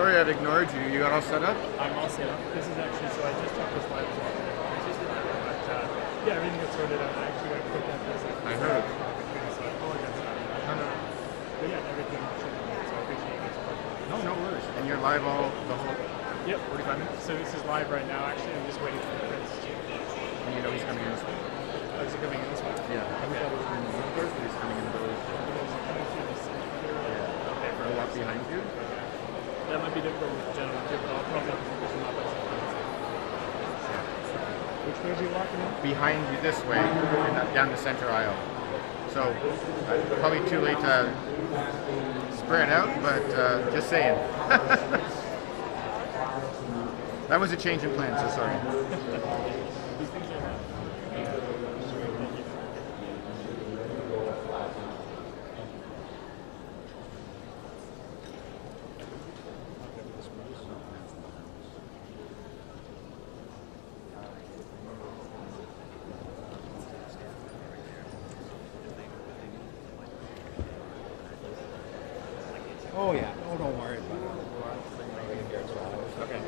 Sorry I'd ignored you. You got all set up? I'm all set up. This is actually, so I just took this live as well. But yeah, everything gets sorted out. I actually got picked up this. I heard. So I apologize for that. No. But yeah, everything should be good. So I appreciate it. No worries. And you're live the whole Yep. 45 minutes? So this is live right now, actually. I'm just waiting for the prince to change. And you know he's coming in this way? Oh, is he coming in this way? Yeah. I thought it was in the universe, but he's coming in those. Okay, I'll walk behind you. That might be difficult with the gentleman too, but I'll probably position up as Which way are you walking in? Behind you this way, down the center aisle. So, probably too late to spread out, but just saying. That was a change in plan, so sorry. Oh yeah. Oh, don't worry about it. Okay.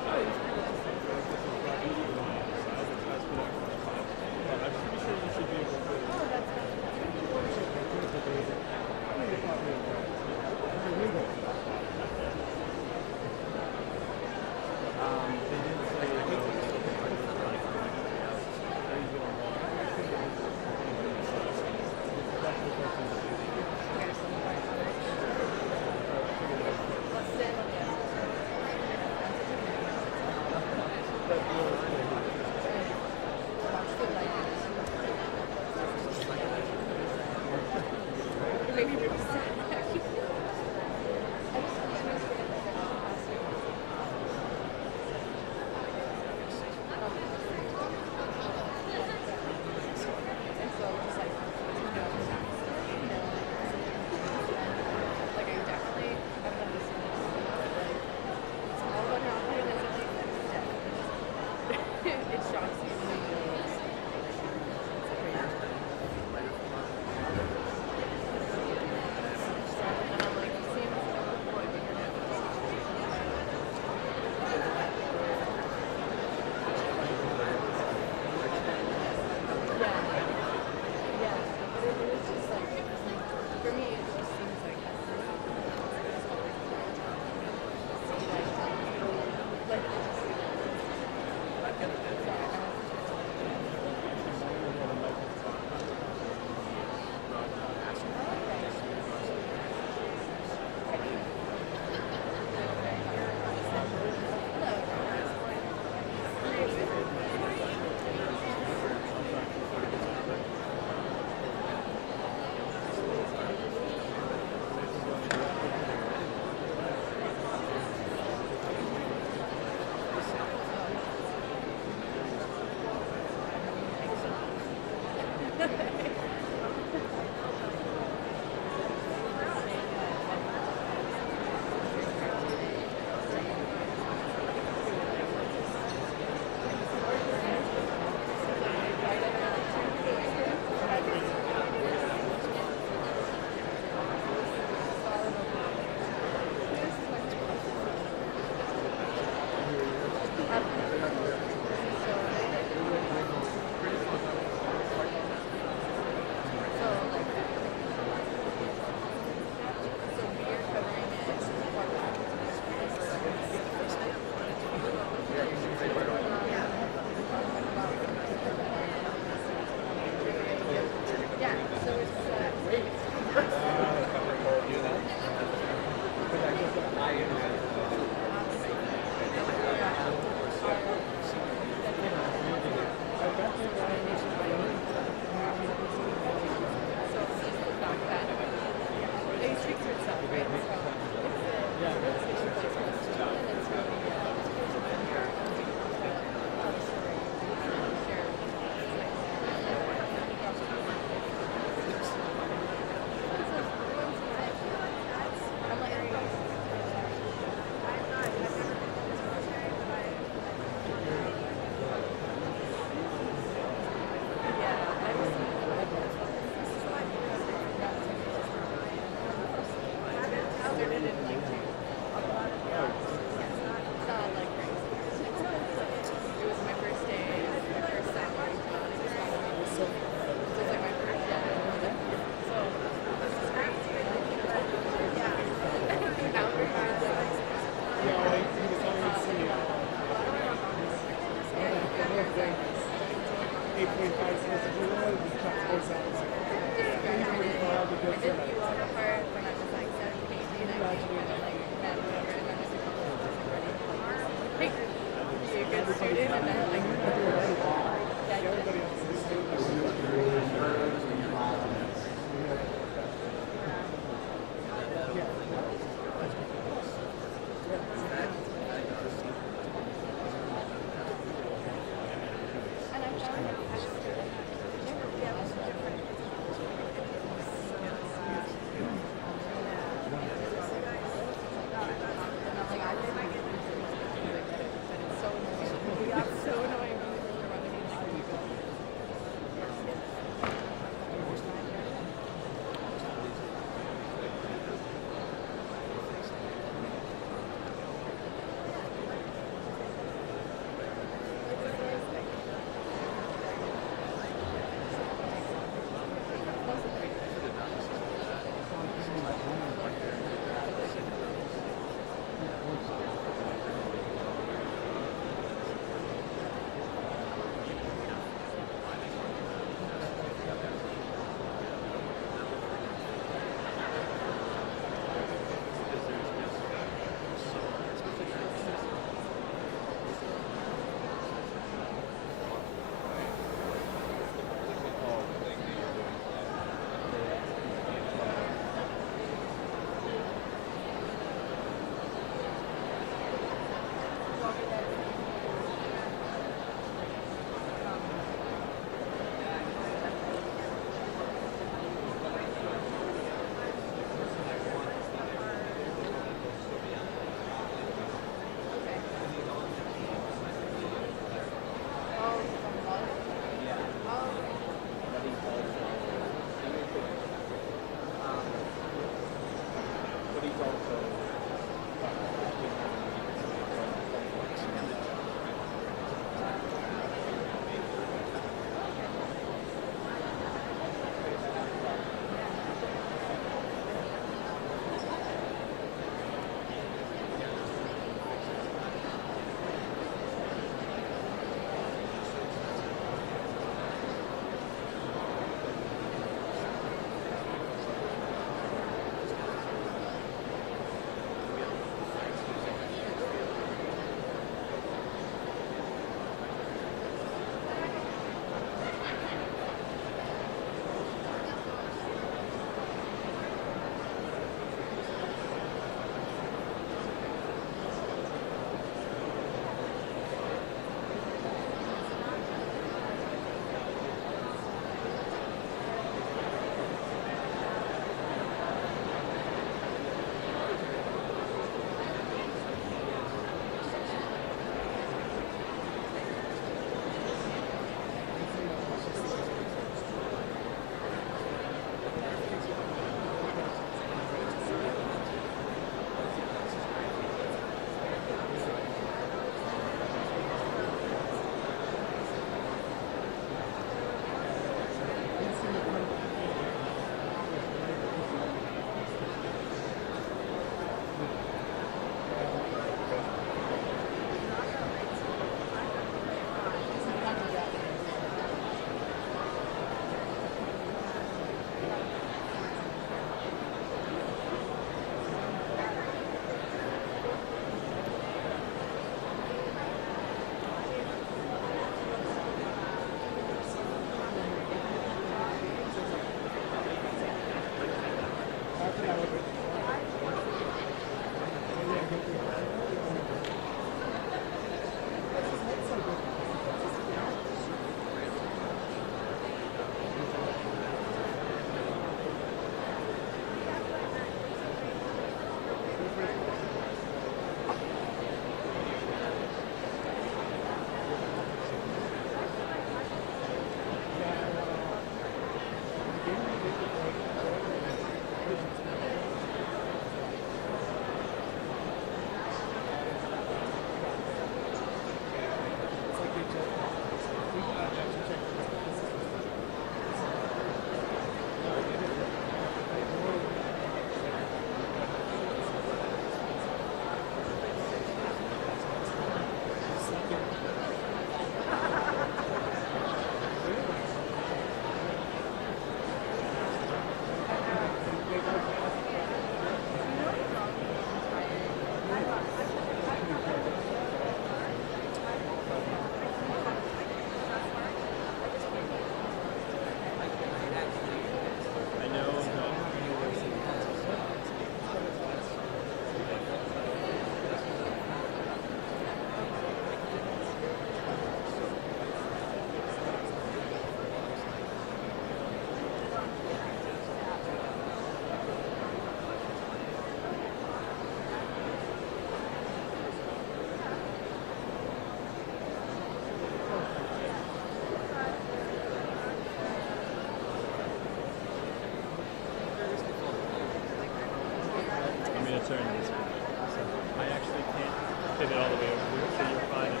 that you'll find it.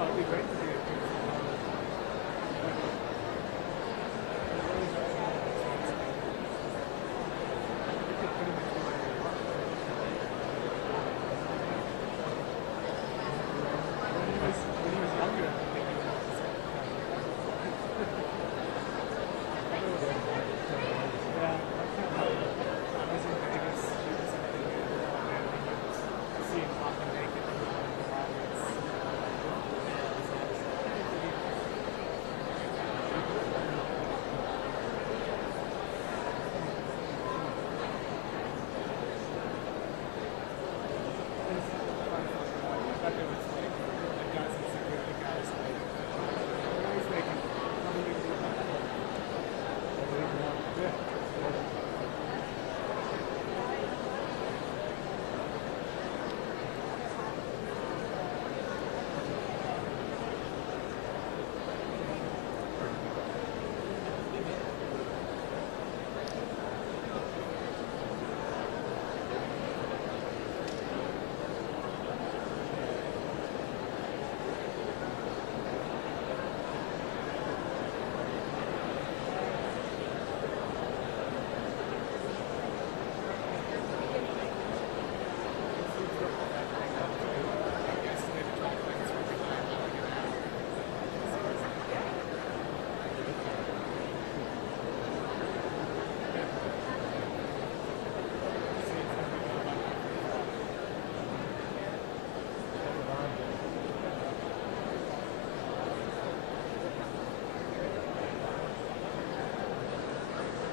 Oh, it'd be great to do it.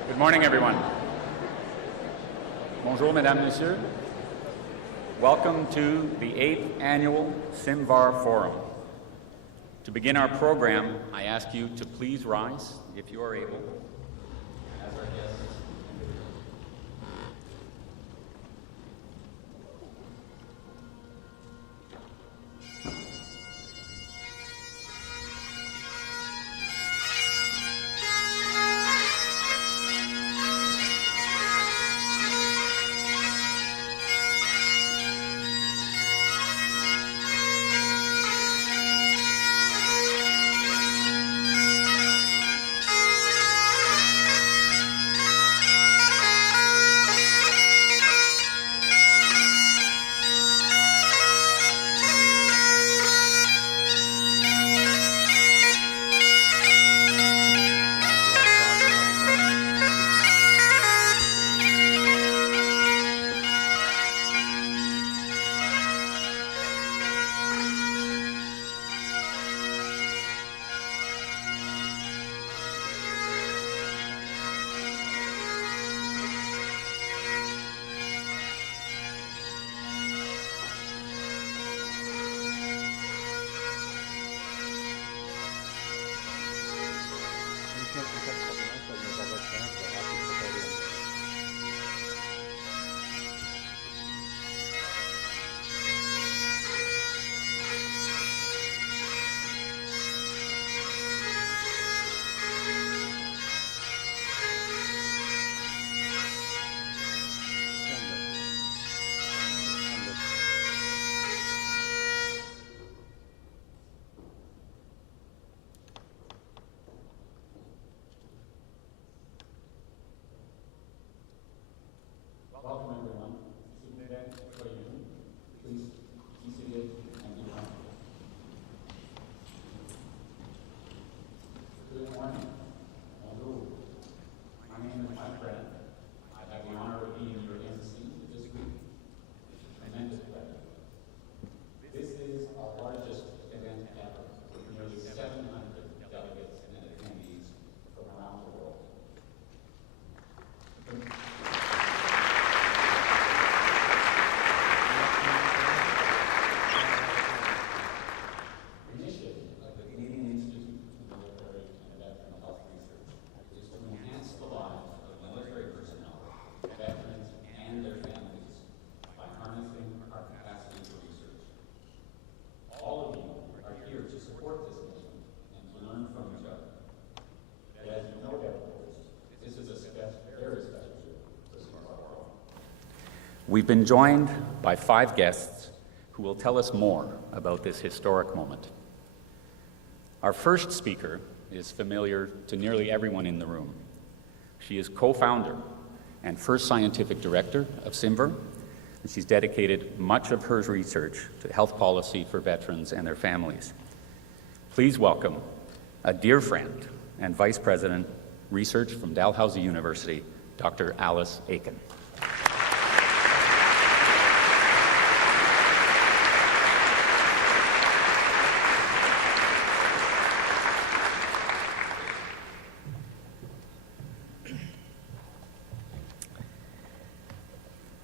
Good morning, everyone. Bonjour, mesdames, messieurs. Welcome to the 8th Annual CIMVHR Forum. To begin our program, I ask you to please rise, if you are able. As our guests. Welcome, everyone. Please be seated and be comfortable. Good morning. Bonjour. My name is Mike Brett. I have the honor of being your MC this week. Tremendous pleasure. This is our largest event ever, with nearly 700 delegates and attendees from around the world. Initiative of the Canadian Institute of Military and Veteran Health learn from each other. And as you know, this is a very special year for CIMVHR. We've been joined by 5 guests who will tell us more about this historic moment. Our first speaker is familiar to nearly everyone in the room. She is co-founder and first scientific director of CIMVHR, and she's dedicated much of her research to health policy for veterans and their families. Please welcome a dear friend and Vice President, Research from Dalhousie University, Dr. Alice Aiken.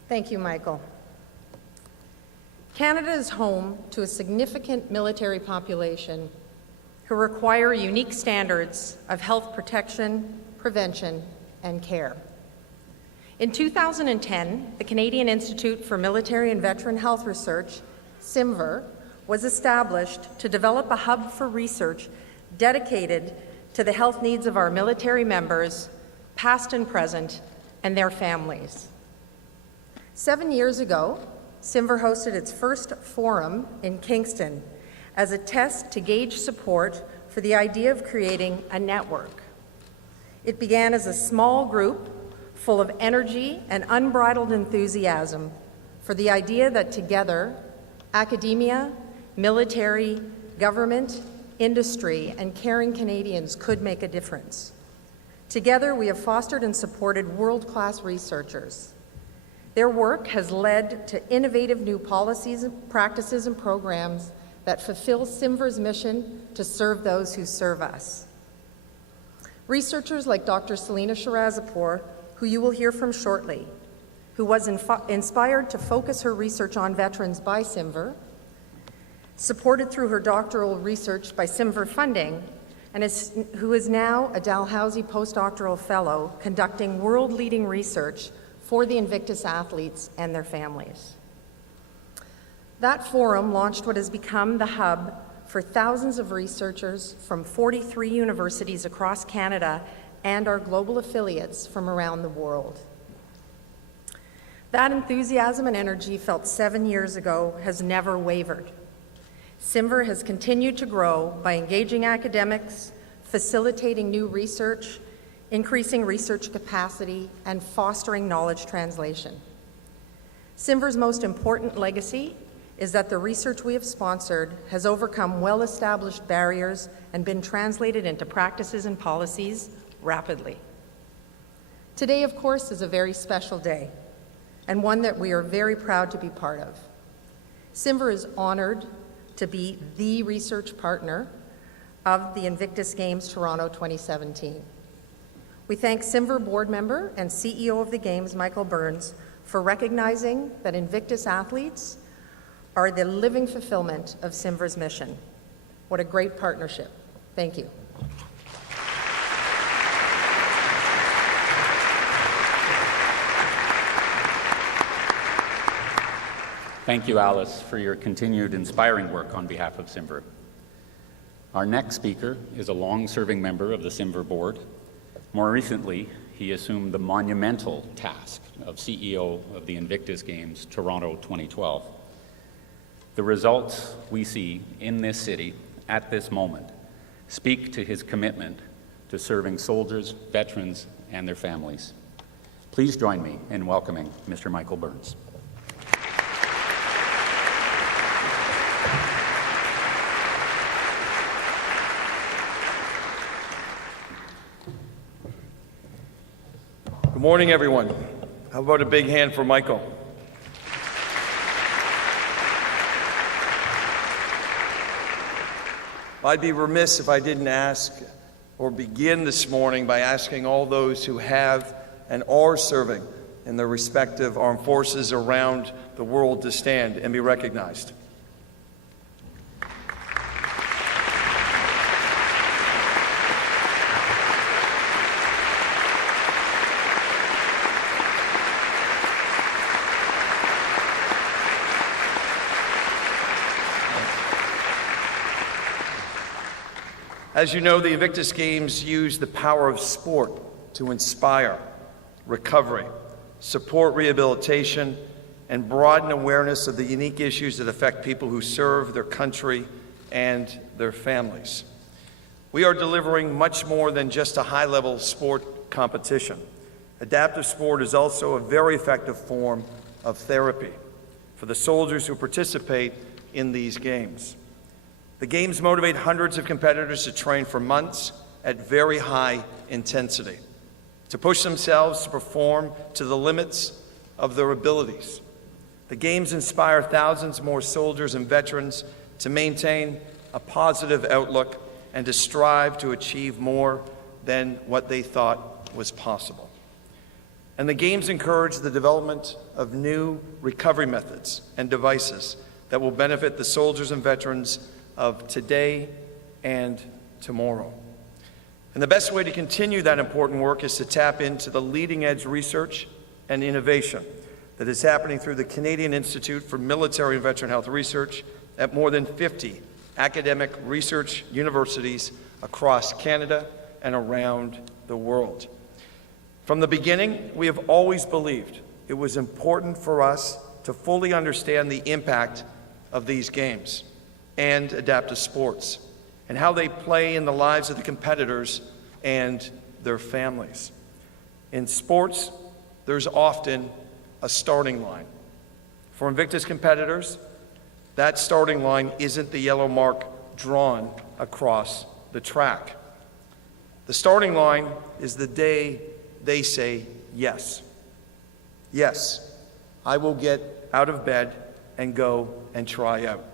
Thank you, Michael. Canada is home to a significant military population who require unique standards of health protection, prevention, and care. In 2010, the Canadian Institute for Military and Veteran Health Research, CIMVHR, was established to develop a hub for research dedicated to the health needs of our military members, past and present, and their families. 7 years ago, CIMVHR hosted its first forum in Kingston as a test to gauge support for the idea of creating a network. It began as a small group full of energy and unbridled enthusiasm for the idea that together, academia, military, government, industry, and caring Canadians could make a difference. Together, we have fostered and supported world-class researchers. Their work has led to innovative new policies, practices, and programs that fulfill CIMVHR's mission to serve those who serve us. Researchers like Dr. Selina Shirazapour, who you will hear from shortly, who was inspired to focus her research on veterans by CIMVHR, supported through her doctoral research by CIMVHR funding, and who is now a Dalhousie postdoctoral fellow conducting world-leading research for the Invictus athletes and their families. That forum launched what has become the hub for thousands of researchers from 43 universities across Canada and our global affiliates from around the world. That enthusiasm and energy felt 7 years ago has never wavered. CIMVHR has continued to grow by engaging academics, facilitating new research, increasing research capacity, and fostering knowledge translation. CIMVHR's most important legacy is that the research we have sponsored has overcome well-established barriers and been translated into practices and policies rapidly. Today, of course, is a very special day, and one that we are very proud to be part of. CIMVHR is honored to be the research partner of the Invictus Games Toronto 2017. We thank CIMVHR board member and CEO of the Games, Michael Burns, for recognizing that Invictus athletes are the living fulfillment of CIMVHR's mission. What a great partnership. Thank you. Thank you, Alice, for your continued inspiring work on behalf of CIMVHR. Our next speaker is a long-serving member of the CIMVHR board. More recently, he assumed the monumental task of CEO of the Invictus Games Toronto 2012. The results we see in this city at this moment speak to his commitment to serving soldiers, veterans, and their families. Please join me in welcoming Mr. Michael Burns. Good morning, everyone. How about a big hand for Michael? I'd be remiss if I didn't ask or begin this morning by asking all those who have and are serving in their respective armed forces around the world to stand and be recognized. As you know, the Invictus Games use the power of sport to inspire recovery, support rehabilitation, and broaden awareness of the unique issues that affect people who serve their country and their families. We are delivering much more than just a high-level sport competition. Adaptive sport is also a very effective form of therapy for the soldiers who participate in these games. The games motivate hundreds of competitors to train for months at very high intensity, to push themselves to perform to the limits of their abilities. The games inspire thousands more soldiers and veterans to maintain a positive outlook and to strive to achieve more than what they thought was possible. And the games encourage the development of new recovery methods and devices that will benefit the soldiers and veterans of today and tomorrow. And the best way to continue that important work is to tap into the leading-edge research and innovation that is happening through the Canadian Institute for Military and Veteran Health Research at more than 50 academic research universities across Canada and around the world. From the beginning, we have always believed it was important for us to fully understand the impact of these games and adaptive sports and how they play in the lives of the competitors and their families. In sports, there's often a starting line. For Invictus competitors, that starting line isn't the yellow mark drawn across the track. The starting line is the day they say yes. Yes, I will get out of bed and go and try out.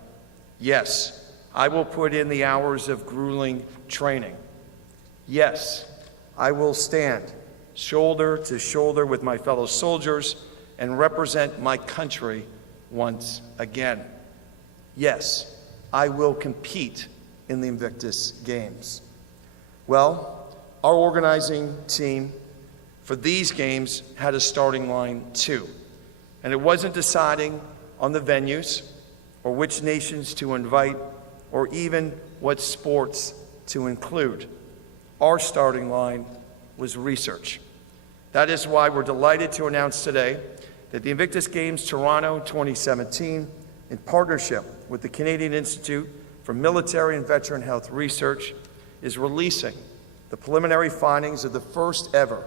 Yes, I will put in the hours of grueling training. Yes, I will stand shoulder to shoulder with my fellow soldiers and represent my country once again. Yes, I will compete in the Invictus Games. Well, our organizing team for these games had a starting line too. And it wasn't deciding on the venues or which nations to invite or even what sports to include. Our starting line was research. That is why we're delighted to announce today that the Invictus Games Toronto 2017, in partnership with the Canadian Institute for Military and Veteran Health Research, is releasing the preliminary findings of the first ever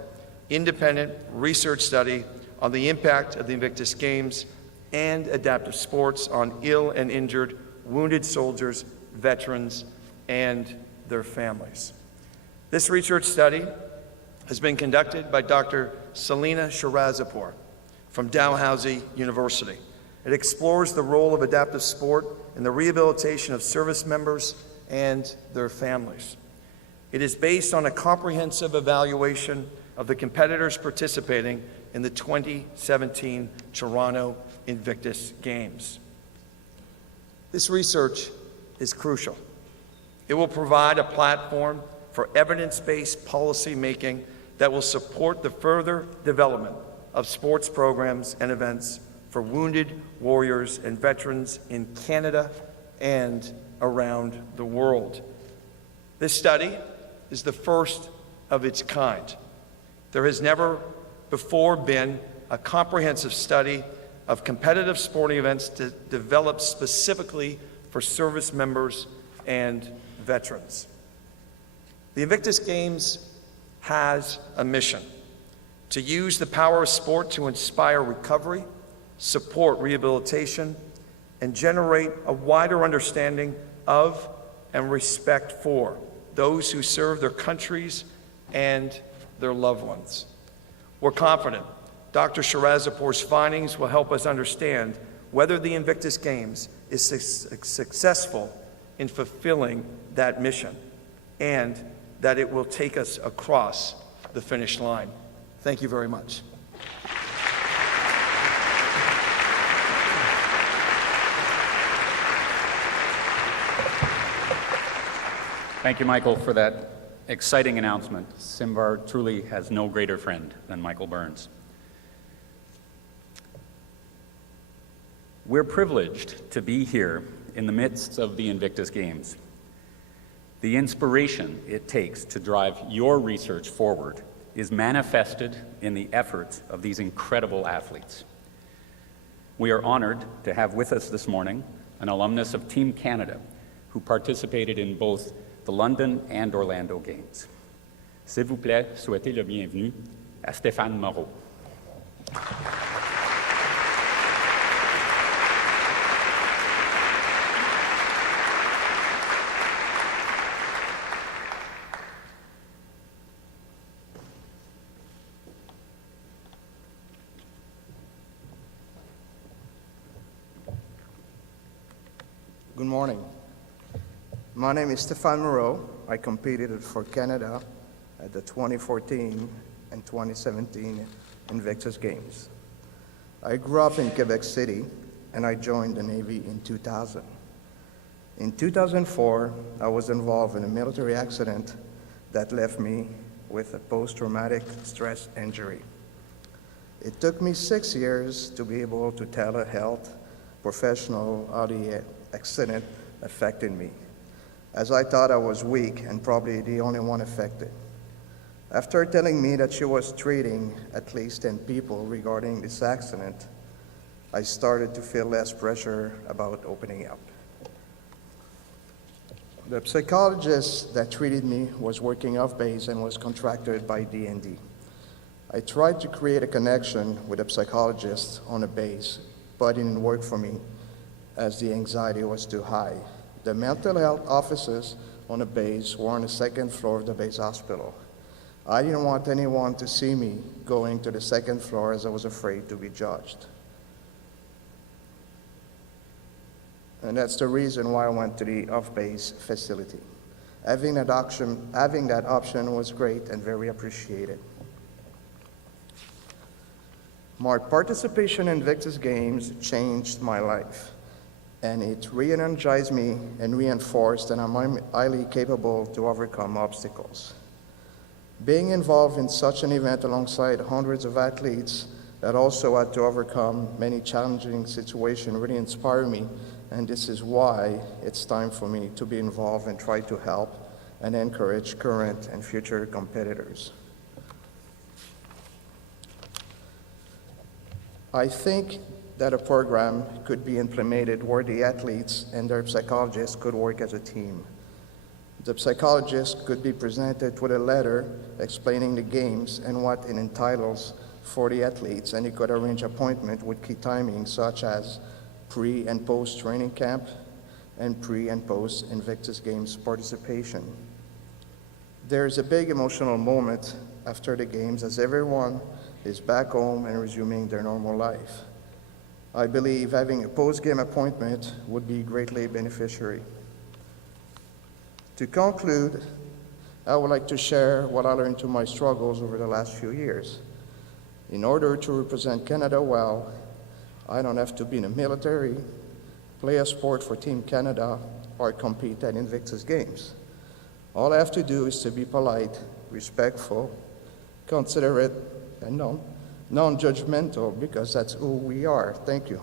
independent research study on the impact of the Invictus Games and adaptive sports on ill and injured wounded soldiers, veterans, and their families. This research study has been conducted by Dr. Selina Shirazapur from Dalhousie University. It explores the role of adaptive sport in the rehabilitation of service members and their families. It is based on a comprehensive evaluation of the competitors participating in the 2017 Toronto Invictus Games. This research is crucial. It will provide a platform for evidence-based policy making that will support the further development of sports programs and events for wounded warriors and veterans in Canada and around the world. This study is the first of its kind. There has never before been a comprehensive study of competitive sporting events developed specifically for service members and veterans. The Invictus Games has a mission: to use the power of sport to inspire recovery, support rehabilitation, and generate a wider understanding of and respect for those who serve their countries and their loved ones. We're confident Dr. Shirazapur's findings will help us understand whether the Invictus Games is successful in fulfilling that mission and that it will take us across the finish line. Thank you very much. Thank you, Michael, for that exciting announcement. CIMVHR truly has no greater friend than Michael Burns. We're privileged to be here in the midst of the Invictus Games. The inspiration it takes to drive your research forward is manifested in the efforts of these incredible athletes. We are honored to have with us this morning an alumnus of Team Canada who participated in both the London and Orlando Games. S'il vous plaît, souhaitez le bienvenu à Stéphane Moreau. Good morning. My name is Stéphane Moreau. I competed for Canada at the 2014 and 2017 Invictus Games. I grew up in Quebec City and I joined the Navy in 2000. In 2004, I was involved in a military accident that left me with a post-traumatic stress injury. It took me 6 years to be able to tell a health professional how the accident affected me, as I thought I was weak and probably the only one affected. After telling me that she was treating at least 10 people regarding this accident, I started to feel less pressure about opening up. The psychologist that treated me was working off base and was contracted by D&D. I tried to create a connection with a psychologist on a base, but it didn't work for me as the anxiety was too high. The mental health offices on the base were on the second floor of the base hospital. I didn't want anyone to see me going to the second floor as I was afraid to be judged. And that's the reason why I went to the off-base facility. Having that option was great and very appreciated. My participation in Invictus Games changed my life, and it re-energized me and reinforced that I'm highly capable to overcome obstacles. Being involved in such an event alongside hundreds of athletes that also had to overcome many challenging situations really inspired me, and this is why it's time for me to be involved and try to help and encourage current and future competitors. I think that a program could be implemented where the athletes and their psychologists could work as a team. The psychologist could be presented with a letter explaining the games and what it entitles for the athletes, and he could arrange appointment with key timings such as pre- and post-training camp and pre- and post-Invictus Games participation. There's a big emotional moment after the games as everyone is back home and resuming their normal life. I believe having a post-game appointment would be greatly beneficiary. To conclude, I would like to share what I learned through my struggles over the last few years. In order to represent Canada well, I don't have to be in the military, play a sport for Team Canada, or compete at Invictus Games. All I have to do is to be polite, respectful, considerate, and non-judgmental, because that's who we are. Thank you.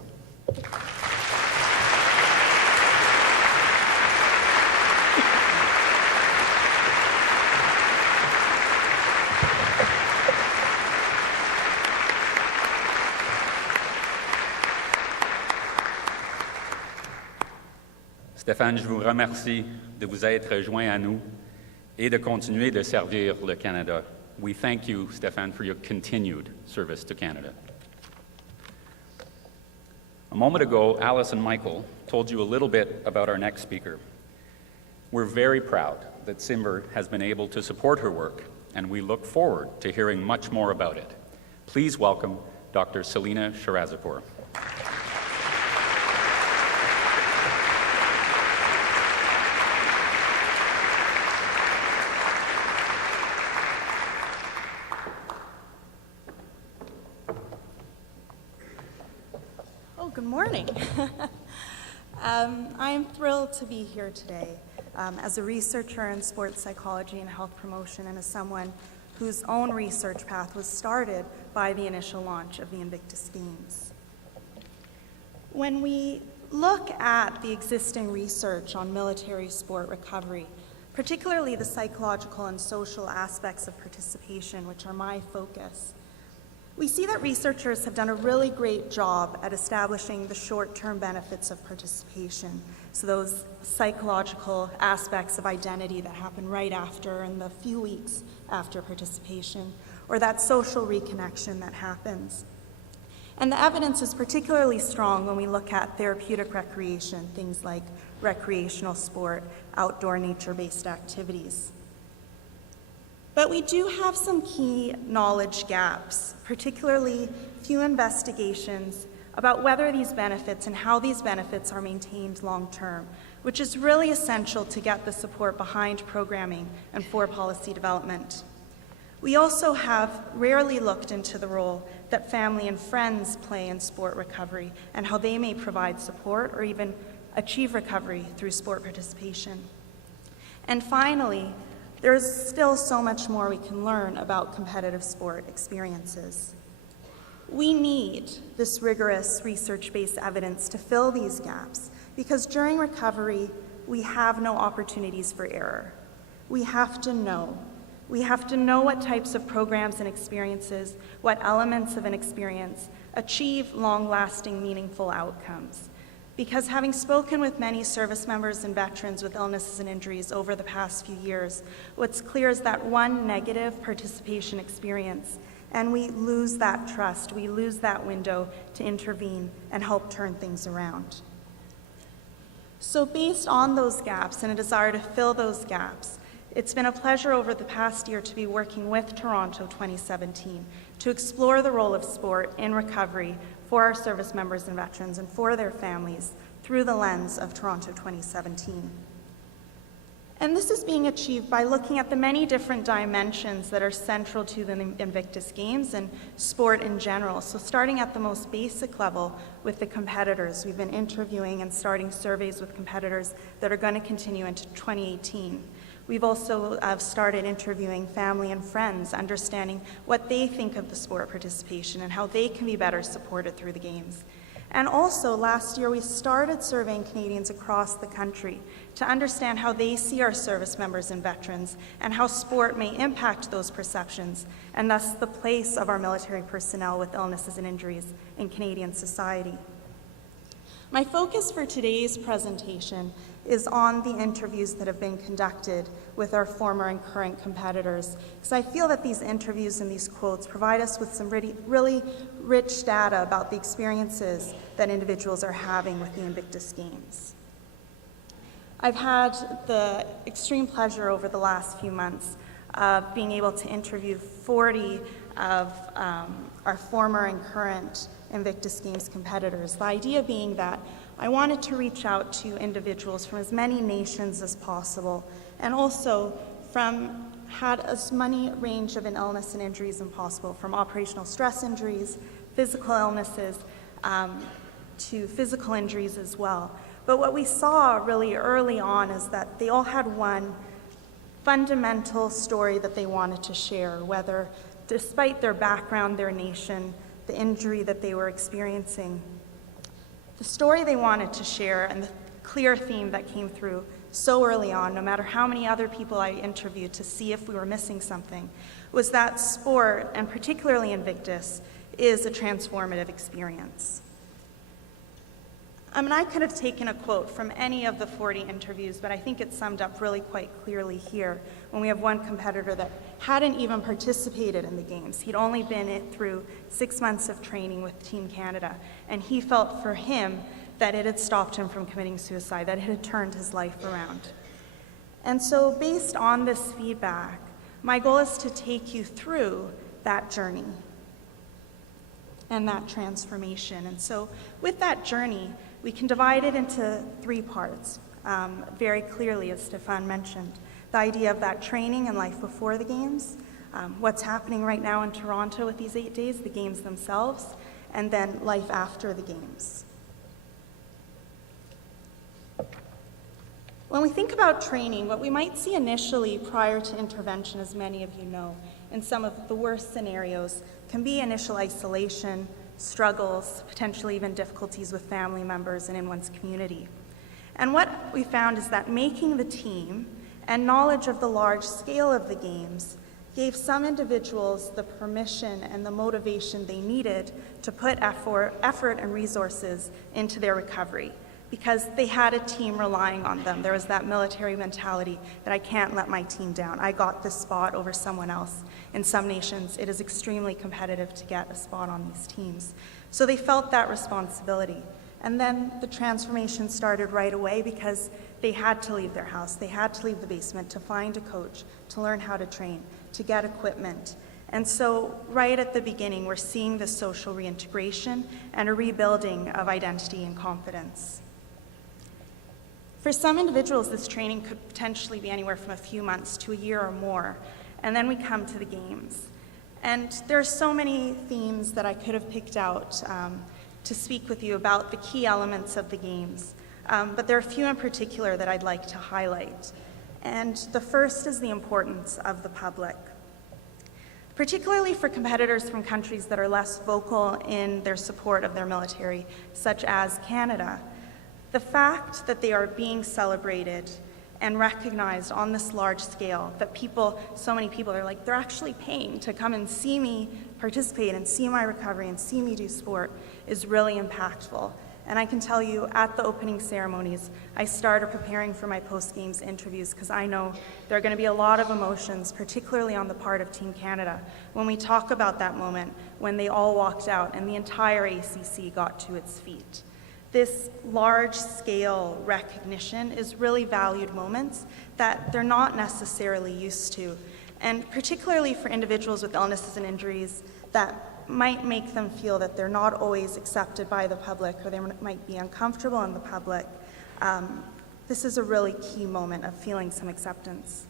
Stéphane, je vous remercie de vous être joint à nous et de continuer de servir le Canada. We thank you, Stéphane, for your continued service to Canada. A moment ago, Alice and Michael told you a little bit about our next speaker. We're very proud that CIMVHR has been able to support her work, and we look forward to hearing much more about it. Please welcome Dr. Selina Shirazipour. Good morning. I am thrilled to be here today as a researcher in sports psychology and health promotion, and as someone whose own research path was started by the initial launch of the Invictus Games. When we look at the existing research on military sport recovery, particularly the psychological and social aspects of participation, which are my focus. We see that researchers have done a really great job at establishing the short-term benefits of participation, so those psychological aspects of identity that happen right after and the few weeks after participation, or that social reconnection that happens. And the evidence is particularly strong when we look at therapeutic recreation, things like recreational sport, outdoor nature-based activities. But we do have some key knowledge gaps, particularly few investigations about whether these benefits and how these benefits are maintained long-term, which is really essential to get the support behind programming and for policy development. We also have rarely looked into the role that family and friends play in sport recovery and how they may provide support or even achieve recovery through sport participation. And finally, there's still so much more we can learn about competitive sport experiences. We need this rigorous research-based evidence to fill these gaps because during recovery, we have no opportunities for error. We have to know. We have to know what types of programs and experiences, what elements of an experience achieve long-lasting, meaningful outcomes. Because having spoken with many service members and veterans with illnesses and injuries over the past few years, what's clear is that one negative participation experience, and we lose that trust, we lose that window to intervene and help turn things around. So based on those gaps and a desire to fill those gaps, it's been a pleasure over the past year to be working with Toronto 2017 to explore the role of sport in recovery for our service members and veterans and for their families through the lens of Toronto 2017. And this is being achieved by looking at the many different dimensions that are central to the Invictus Games and sport in general. So starting at the most basic level with the competitors, we've been interviewing and starting surveys with competitors that are going to continue into 2018. We've also started interviewing family and friends, understanding what they think of the sport participation and how they can be better supported through the games. And also, last year, we started surveying Canadians across the country to understand how they see our service members and veterans and how sport may impact those perceptions, and thus the place of our military personnel with illnesses and injuries in Canadian society. My focus for today's presentation is on the interviews that have been conducted with our former and current competitors, because I feel that these interviews and these quotes provide us with some really rich data about the experiences that individuals are having with the Invictus Games. I've had the extreme pleasure over the last few months of being able to interview 40 of our former and current Invictus Games competitors. The idea being that I wanted to reach out to individuals from as many nations as possible, and also had as many range of illness and injuries as possible, from operational stress injuries, physical illnesses, to physical injuries as well. But what we saw really early on is that they all had one fundamental story that they wanted to share, whether despite their background, their nation, the injury that they were experiencing. The story they wanted to share and the clear theme that came through so early on, no matter how many other people I interviewed to see if we were missing something, was that sport, and particularly Invictus, is a transformative experience. I could have taken a quote from any of the 40 interviews, but I think it's summed up really quite clearly here when we have one competitor that hadn't even participated in the games. He'd only been through 6 months of training with Team Canada, and he felt for him that it had stopped him from committing suicide, that it had turned his life around. And so based on this feedback, my goal is to take you through that journey and that transformation. And so with that journey, we can divide it into 3 parts, very clearly, as Stefan mentioned. The idea of that training and life before the games, what's happening right now in Toronto with these 8 days, the games themselves, and then life after the games. When we think about training, what we might see initially prior to intervention, as many of you know, in some of the worst scenarios, can be initial isolation, struggles, potentially even difficulties with family members and in one's community. And what we found is that making the team and knowledge of the large scale of the games gave some individuals the permission and the motivation they needed to put effort and resources into their recovery, because they had a team relying on them. There was that military mentality that I can't let my team down. I got this spot over someone else. In some nations, it is extremely competitive to get a spot on these teams. So they felt that responsibility. And then the transformation started right away because they had to leave their house. They had to leave the basement to find a coach, to learn how to train, to get equipment. And so right at the beginning, we're seeing this social reintegration and a rebuilding of identity and confidence. For some individuals, this training could potentially be anywhere from a few months to a year or more. And then we come to the games. And there are so many themes that I could have picked out to speak with you about the key elements of the games. But there are a few in particular that I'd like to highlight. And the first is the importance of the public. Particularly for competitors from countries that are less vocal in their support of their military, such as Canada. The fact that they are being celebrated and recognized on this large scale, that people, so many people are like, they're actually paying to come and see me participate and see my recovery and see me do sport, is really impactful. And I can tell you, at the opening ceremonies, I started preparing for my post-games interviews because I know there are going to be a lot of emotions, particularly on the part of Team Canada, when we talk about that moment when they all walked out and the entire ACC got to its feet. This large-scale recognition is really valued moments that they're not necessarily used to, and particularly for individuals with illnesses and injuries that might make them feel that they're not always accepted by the public, or they might be uncomfortable in the public. This is a really key moment of feeling some acceptance.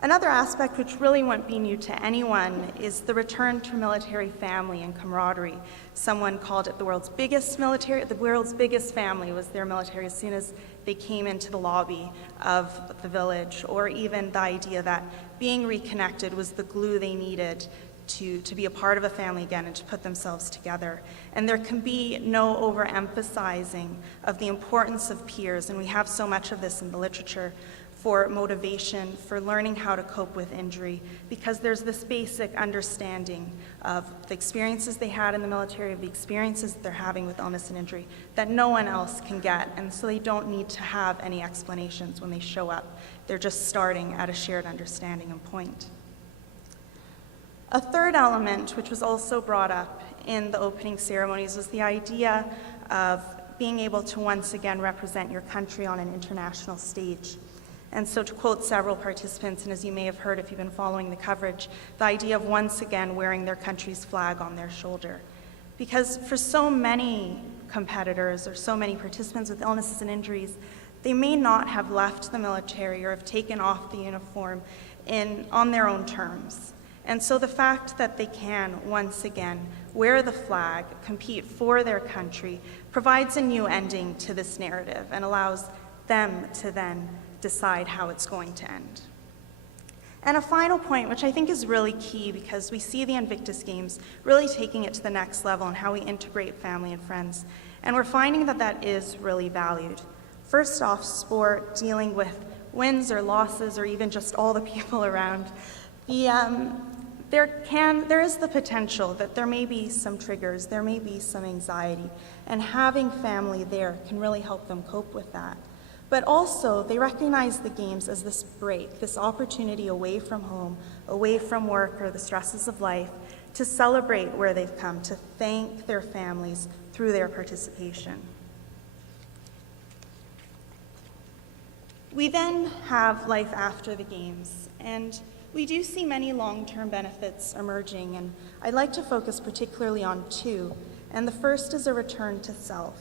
Another aspect which really won't be new to anyone is the return to military family and camaraderie. Someone called it the world's biggest military. The world's biggest family was their military as soon as they came into the lobby of the village, or even the idea that being reconnected was the glue they needed to be a part of a family again and to put themselves together. And there can be no overemphasizing of the importance of peers, and we have so much of this in the literature, for motivation, for learning how to cope with injury, because there's this basic understanding of the experiences they had in the military, of the experiences that they're having with illness and injury that no one else can get, and so they don't need to have any explanations when they show up. They're just starting at a shared understanding and point. A third element, which was also brought up in the opening ceremonies, was the idea of being able to once again represent your country on an international stage. And so, to quote several participants, and as you may have heard if you've been following the coverage, the idea of once again wearing their country's flag on their shoulder. Because for so many competitors or so many participants with illnesses and injuries, they may not have left the military or have taken off the uniform on their own terms. And so the fact that they can, once again, wear the flag, compete for their country, provides a new ending to this narrative and allows them to then decide how it's going to end. And a final point, which I think is really key because we see the Invictus Games really taking it to the next level in how we integrate family and friends. And we're finding that that is really valued. First off, sport, dealing with wins or losses or even just all the people around. There is the potential that there may be some triggers, there may be some anxiety, and having family there can really help them cope with that. But also, they recognize the games as this break, this opportunity away from home, away from work or the stresses of life, to celebrate where they've come, to thank their families through their participation. We then have life after the games, and we do see many long-term benefits emerging, and I'd like to focus particularly on two, and the first is a return to self.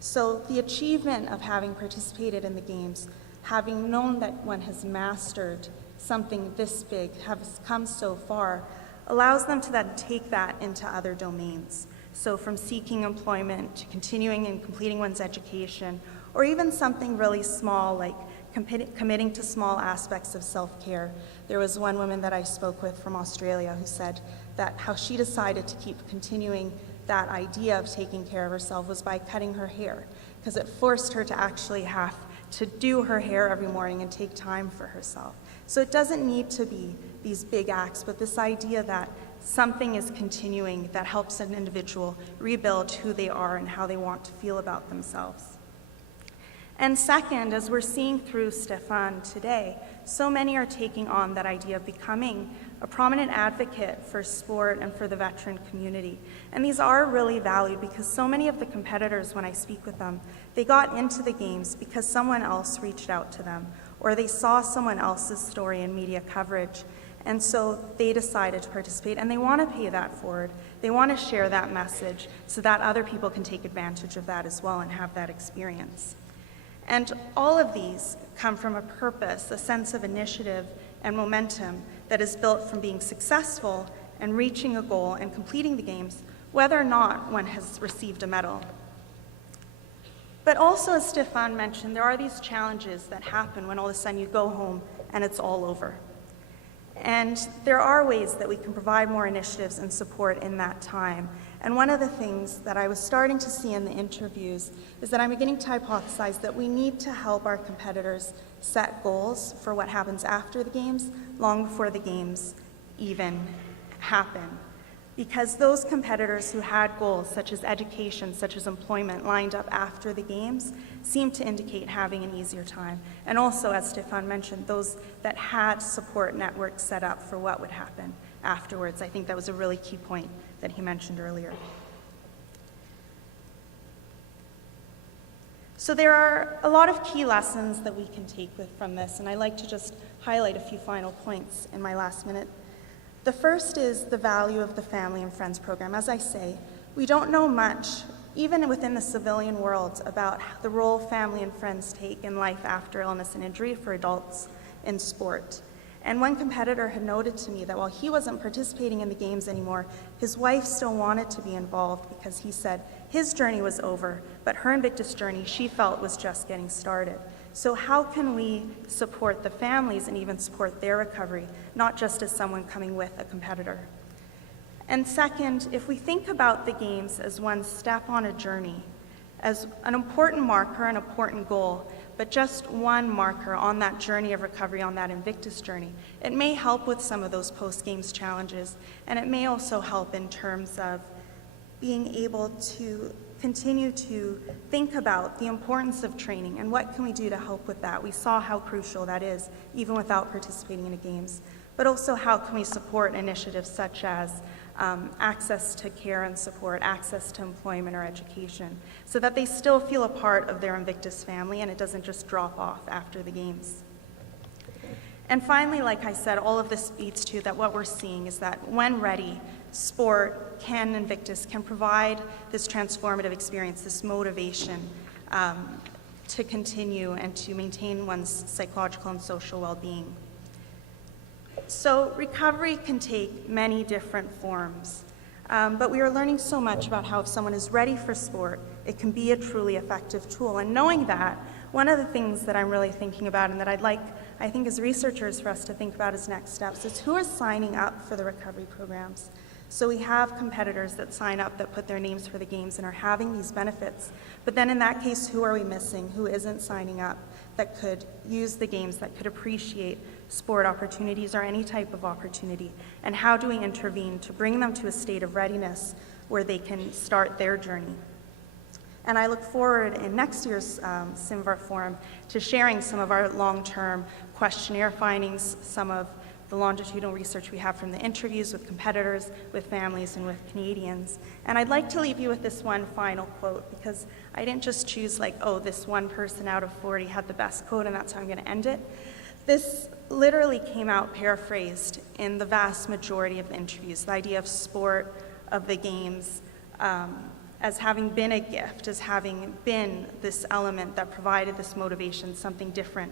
So the achievement of having participated in the games, having known that one has mastered something this big, has come so far, allows them to then take that into other domains. So from seeking employment to continuing and completing one's education, or even something really small like committing to small aspects of self-care. There was one woman that I spoke with from Australia who said that how she decided to keep continuing that idea of taking care of herself was by cutting her hair, because it forced her to actually have to do her hair every morning and take time for herself. So it doesn't need to be these big acts, but this idea that something is continuing that helps an individual rebuild who they are and how they want to feel about themselves. And second, as we're seeing through Stefan today, so many are taking on that idea of becoming a prominent advocate for sport and for the veteran community. And these are really valued because so many of the competitors, when I speak with them, they got into the games because someone else reached out to them, or they saw someone else's story in media coverage. And so they decided to participate, and they want to pay that forward. They want to share that message so that other people can take advantage of that as well and have that experience. And all of these come from a purpose, a sense of initiative and momentum that is built from being successful and reaching a goal and completing the games, whether or not one has received a medal. But also, as Stefan mentioned, there are these challenges that happen when all of a sudden you go home and it's all over. And there are ways that we can provide more initiatives and support in that time. And one of the things that I was starting to see in the interviews is that I'm beginning to hypothesize that we need to help our competitors set goals for what happens after the games, long before the games even happen. Because those competitors who had goals such as education, such as employment, lined up after the games seem to indicate having an easier time. And also, as Stefan mentioned, those that had support networks set up for what would happen afterwards. I think that was a really key point that he mentioned earlier. So there are a lot of key lessons that we can take from this, and I'd like to just highlight a few final points in my last minute. The first is the value of the Family and Friends program. As I say, we don't know much, even within the civilian world, about the role family and friends take in life after illness and injury for adults in sport. And one competitor had noted to me that while he wasn't participating in the games anymore, his wife still wanted to be involved because he said his journey was over, but her Invictus journey, she felt, was just getting started. So how can we support the families and even support their recovery, not just as someone coming with a competitor? And second, if we think about the games as one step on a journey, as an important marker, an important goal, but just one marker on that journey of recovery, on that Invictus journey, it may help with some of those post-games challenges, and it may also help in terms of being able to continue to think about the importance of training and what can we do to help with that. We saw how crucial that is, even without participating in the games. But also, how can we support initiatives such as access to care and support, access to employment or education, so that they still feel a part of their Invictus family and it doesn't just drop off after the games. And finally, like I said, all of this speaks to that what we're seeing is that when ready, sport Invictus can provide this transformative experience, this motivation to continue and to maintain one's psychological and social well-being. So recovery can take many different forms, but we are learning so much about how if someone is ready for sport, it can be a truly effective tool. And knowing that, one of the things that I'm really thinking about and that I think as researchers for us to think about as next steps is who is signing up for the recovery programs. So we have competitors that sign up, that put their names for the games and are having these benefits. But then in that case, who are we missing? Who isn't signing up that could use the games, that could appreciate sport opportunities or any type of opportunity? And how do we intervene to bring them to a state of readiness where they can start their journey? And I look forward in next year's CIMVHR Forum to sharing some of our long-term questionnaire findings, some of the longitudinal research we have from the interviews with competitors, with families, and with Canadians. And I'd like to leave you with this one final quote, because I didn't just choose like, oh, this one person out of 40 had the best quote and that's how I'm going to end it. This literally came out paraphrased in the vast majority of the interviews, the idea of sport, of the games, as having been a gift, as having been this element that provided this motivation, something different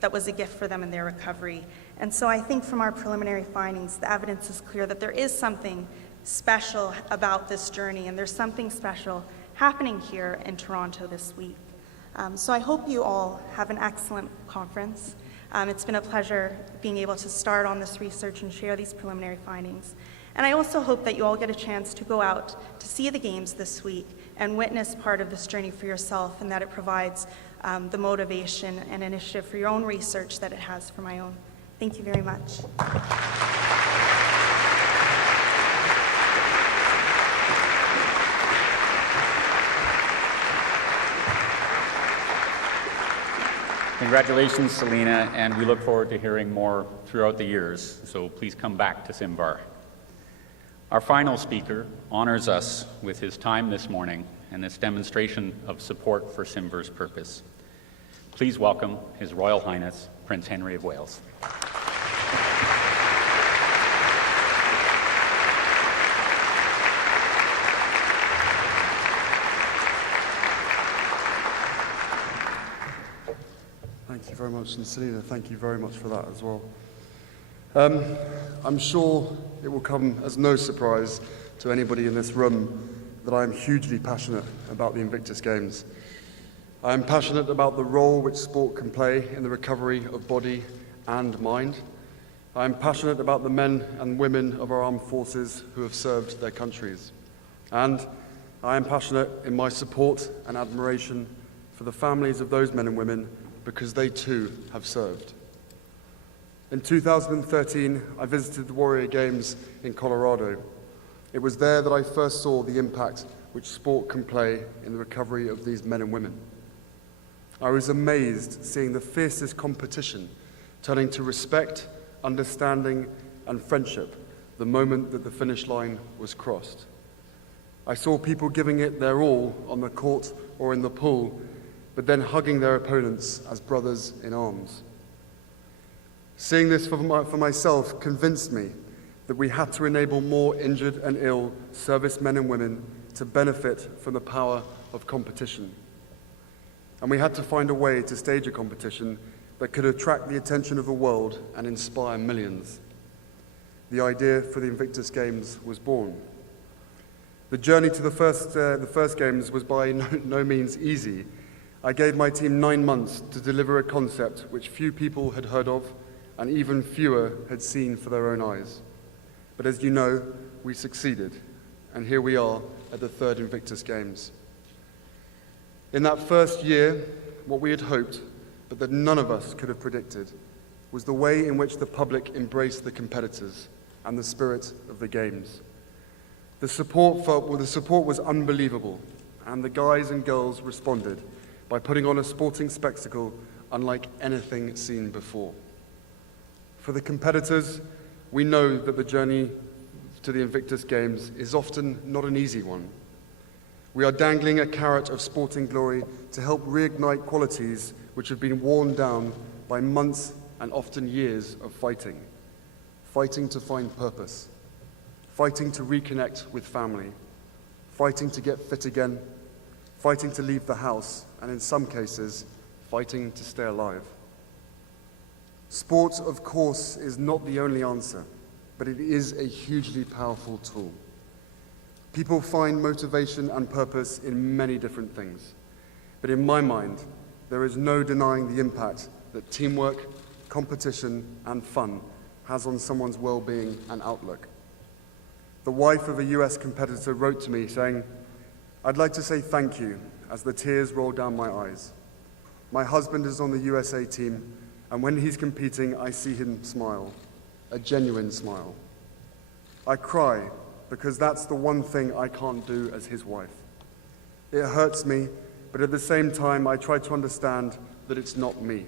that was a gift for them in their recovery. And so I think from our preliminary findings, the evidence is clear that there is something special about this journey, and there's something special happening here in Toronto this week. So I hope you all have an excellent conference. It's been a pleasure being able to start on this research and share these preliminary findings. And I also hope that you all get a chance to go out to see the games this week and witness part of this journey for yourself, and that it provides the motivation and initiative for your own research that it has for my own. Thank you very much. Congratulations, Selena, and we look forward to hearing more throughout the years, so please come back to CIMVHR. Our final speaker honors us with his time this morning and this demonstration of support for CIMVHR's purpose. Please welcome His Royal Highness, Prince Henry of Wales. Thank you very much, and Selena, thank you very much for that as well. I'm sure it will come as no surprise to anybody in this room that I am hugely passionate about the Invictus Games. I am passionate about the role which sport can play in the recovery of body and mind. I am passionate about the men and women of our armed forces who have served their countries. And I am passionate in my support and admiration for the families of those men and women because they too have served. In 2013, I visited the Warrior Games in Colorado. It was there that I first saw the impact which sport can play in the recovery of these men and women. I was amazed seeing the fiercest competition turning to respect, understanding, and friendship the moment that the finish line was crossed. I saw people giving it their all on the court or in the pool, but then hugging their opponents as brothers in arms. Seeing this for myself convinced me that we had to enable more injured and ill servicemen and women to benefit from the power of competition. And we had to find a way to stage a competition that could attract the attention of the world and inspire millions. The idea for the Invictus Games was born. The journey to the first Games was by no means easy. I gave my team 9 months to deliver a concept which few people had heard of and even fewer had seen for their own eyes. But as you know, we succeeded, and here we are at the third Invictus Games. In that first year, what we had hoped, but that none of us could have predicted, was the way in which the public embraced the competitors and the spirit of the Games. The support was unbelievable, and the guys and girls responded by putting on a sporting spectacle unlike anything seen before. For the competitors, we know that the journey to the Invictus Games is often not an easy one. We are dangling a carrot of sporting glory to help reignite qualities which have been worn down by months and often years of fighting. Fighting to find purpose, fighting to reconnect with family, fighting to get fit again, fighting to leave the house, and in some cases, fighting to stay alive. Sport, of course, is not the only answer, but it is a hugely powerful tool. People find motivation and purpose in many different things, but in my mind, there is no denying the impact that teamwork, competition, and fun has on someone's well-being and outlook. The wife of a US competitor wrote to me saying, "I'd like to say thank you," as the tears roll down my eyes. "My husband is on the USA team, and when he's competing, I see him smile, a genuine smile. I cry because that's the one thing I can't do as his wife. It hurts me, but at the same time, I try to understand that it's not me.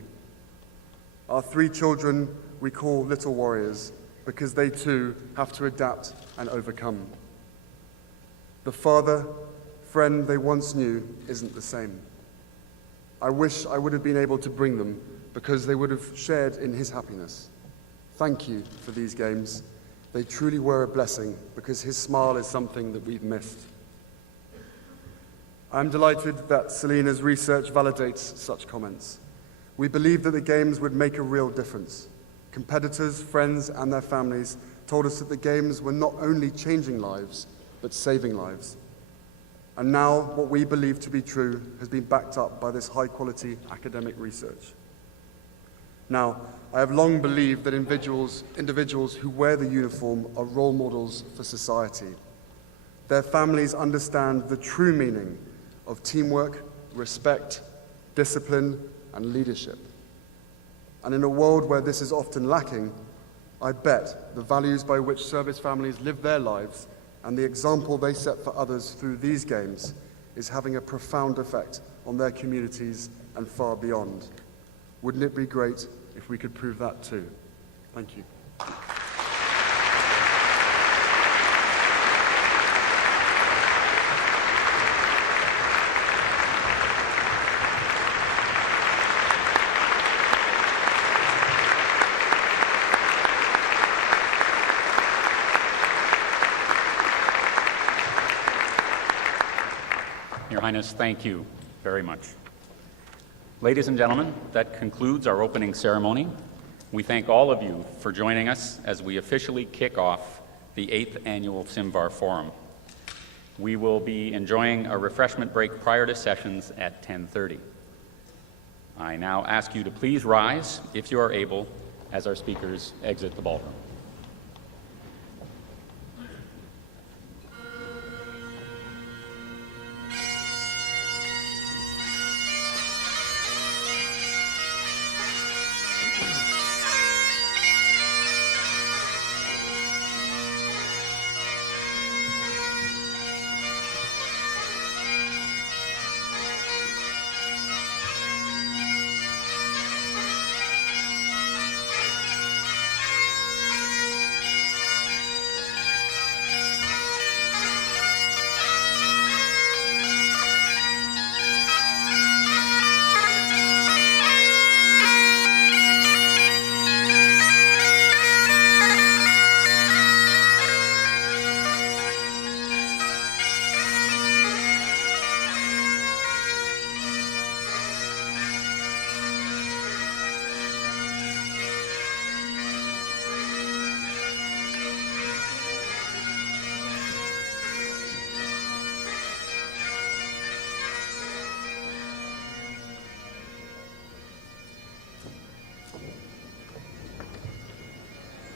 Our 3 children we call little warriors because they too have to adapt and overcome. The father, friend they once knew isn't the same. I wish I would have been able to bring them because they would have shared in his happiness. Thank you for these games. They truly were a blessing because his smile is something that we've missed." I'm delighted that Selena's research validates such comments. We believe that the Games would make a real difference. Competitors, friends, and their families told us that the Games were not only changing lives, but saving lives. And now, what we believe to be true has been backed up by this high-quality academic research. Now, I have long believed that individuals who wear the uniform are role models for society. Their families understand the true meaning of teamwork, respect, discipline, and leadership. And in a world where this is often lacking, I bet the values by which service families live their lives and the example they set for others through these games is having a profound effect on their communities and far beyond. Wouldn't it be great if we could prove that too? Thank you. Your Highness, thank you very much. Ladies and gentlemen, that concludes our opening ceremony. We thank all of you for joining us as we officially kick off the 8th Annual CIMVHR Forum. We will be enjoying a refreshment break prior to sessions at 10:30. I now ask you to please rise, if you are able, as our speakers exit the ballroom.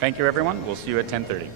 Thank you, everyone. We'll see you at 10:30.